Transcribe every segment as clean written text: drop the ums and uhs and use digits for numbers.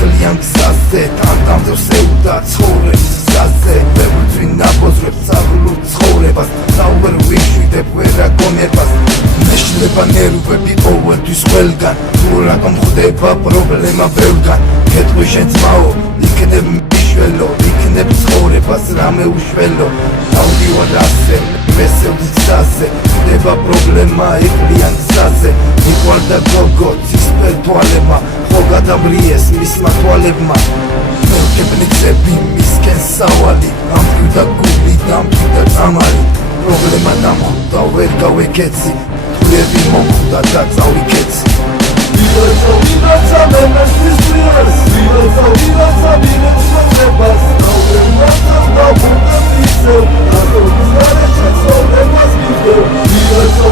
Eflian gzase, tam do seuda ცხოვრების გზაზე ბევრი ნაბოზრებს აღლუ ცხოვრებას საუბარ ვიშვიდებ ვერა გონებას მეშლება ნერვები ყოველთვის ყველგან თუ რატომ ხდება პრობლემა ბევრგან კეთყვი შენ ძმაო იქნებ მიშველო იქნებ ცხოვრებას რამე უშველო დავდივარ ასე მესევდის გზაზე ხდება პრობლემა eflian გზაზე მიყვარდა გოგო ცისფერ თვალებმა ხო გადაბრიეს მისმა თვალებმა მელკებნიცები მისკენ სავალი ამბივდა გული დამბივდა წამალი პრობლემა დამხვდა ვერ გავეკეცი თვლები მომხვდა და წავიკეცი ვიღაცა მემესთვის ბრიას ვიღაცა ვინებს მოწებას პრობლემათან დავუყებ ისევ აზოვის გარეშე ცხოვრებას მივდევ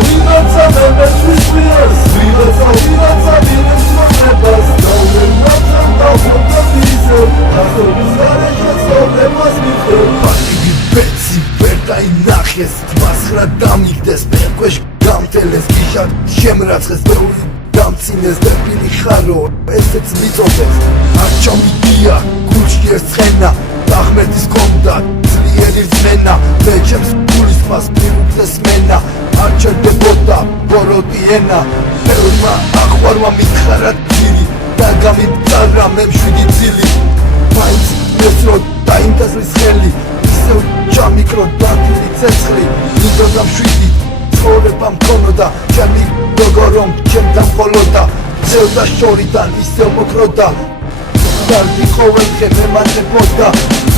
ვიღაცა მემესთვის ბრიას ვიღაცა ვინებს მოწებას პრობლემათან დავუყებ ისევ აზოვის გარეშე ცხოვრებას მივდევ პატივი ბეცი ვერ დაინახეს თვასხრა დამიგდეს პერკვეშ გამთელეს გიშად შემრაცხეს ბევრი დამცინეს დებილი ხარო ესეც მიწოდეს არ ჩამიგია გულში ეს ცხენა დახმერდის კონდა ძლიერი რწმენა მე ჩემს გულის მას მივუძეს მენა არ ჩერდებოდა ბოროტი ენა ბევრმა აყვარმა მითხარა ძილი და გამიბწარა მე მშვიდი ძილი მაინც მესრო დაინტესლის ხელი ისევ ჩამიკრო დათვლი ცეცხლი მინდოდა მშვიდი ცხოვრება მქონოდა ჩემი როგორ ჩემთან მხოლოდა ძევდა შორიდან ისევ მოქროდა დარდი ყოველდღე მემატებოდა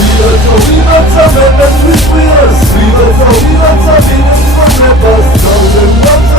ვიღაცა მემესთვის ყვიას ვიღაცა ვინებს მოწებას